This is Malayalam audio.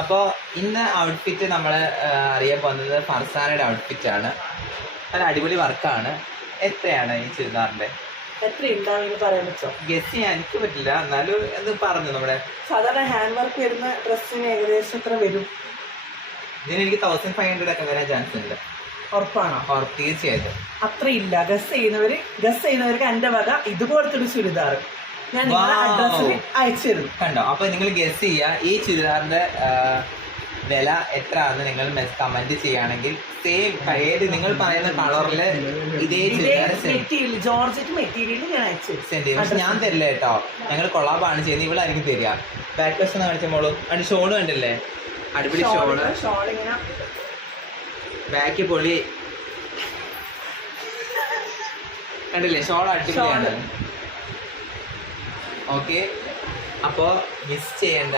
അപ്പോൾ ഇന്ന് ഔട്ട്ഫിറ്റ് നമ്മൾ അറിയാൻ പോകുന്നത് ഫർസാനയുടെ ഔട്ട്ഫിറ്റാണ്. നല്ല അടിപൊളി വർക്കാണ്. എത്രയാണ് ഈ ചുരിദാറിൻ്റെ? എത്ര ഉണ്ടാവും പറയാൻ പറ്റോ? ഗസ് ചെയ്യാൻ എനിക്ക് പറ്റില്ല, എന്നാലും എന്ന് പറഞ്ഞു. നമ്മുടെ സാധാരണ ഹാൻഡ് വർക്ക് വരുന്ന ഡ്രസ്സിന് ഏകദേശം എത്ര വരും? ഇതിന് എനിക്ക് 1500 ഒക്കെ വരാൻ ചാൻസ് ഉണ്ട്. ഉറപ്പാണോ? തീർച്ചയായിട്ടും. അത്രയില്ല. ഗസ് ചെയ്യുന്നവർക്ക് എൻ്റെ വക ഇതുപോലത്തെ ഒരു ചുരിദാർ ഞാൻ അഡ്രസ്സിൽ അയച്ചു തരുന്നു. കണ്ടോ? അപ്പൊ നിങ്ങൾ ഗസ് ചെയ്യുക ഈ ചുരിദാറിന്റെ വില എത്ര ആണെന്ന് നിങ്ങൾ കമന്റ് ചെയ്യുകയാണെങ്കിൽ സെയിം ഏത് നിങ്ങൾ പറയുന്ന കളറില് ഇതേ ജോർജറ്റ് മെറ്റീരിയൽ ഞാൻ അയച്ചു സെൻഡ് ചെയ്യും. പക്ഷെ ഞാൻ തരില്ല കേട്ടോ, ഞങ്ങൾ കൊളാബാണ് ചെയ്യുന്നത്. ഇവളായിരിക്കും തരിക. ബാക്ക് വശം കാണിച്ചോളൂ. അതിന് ഷോള് കണ്ടില്ലേ? അടിപൊളി ഷോള്, ബാക്ക് പൊളി കണ്ടില്ലേ? ഷോൾ അടിപൊളിയാണ്. ഓക്കെ, അപ്പോൾ മിസ് ചെയ്യണ്ട.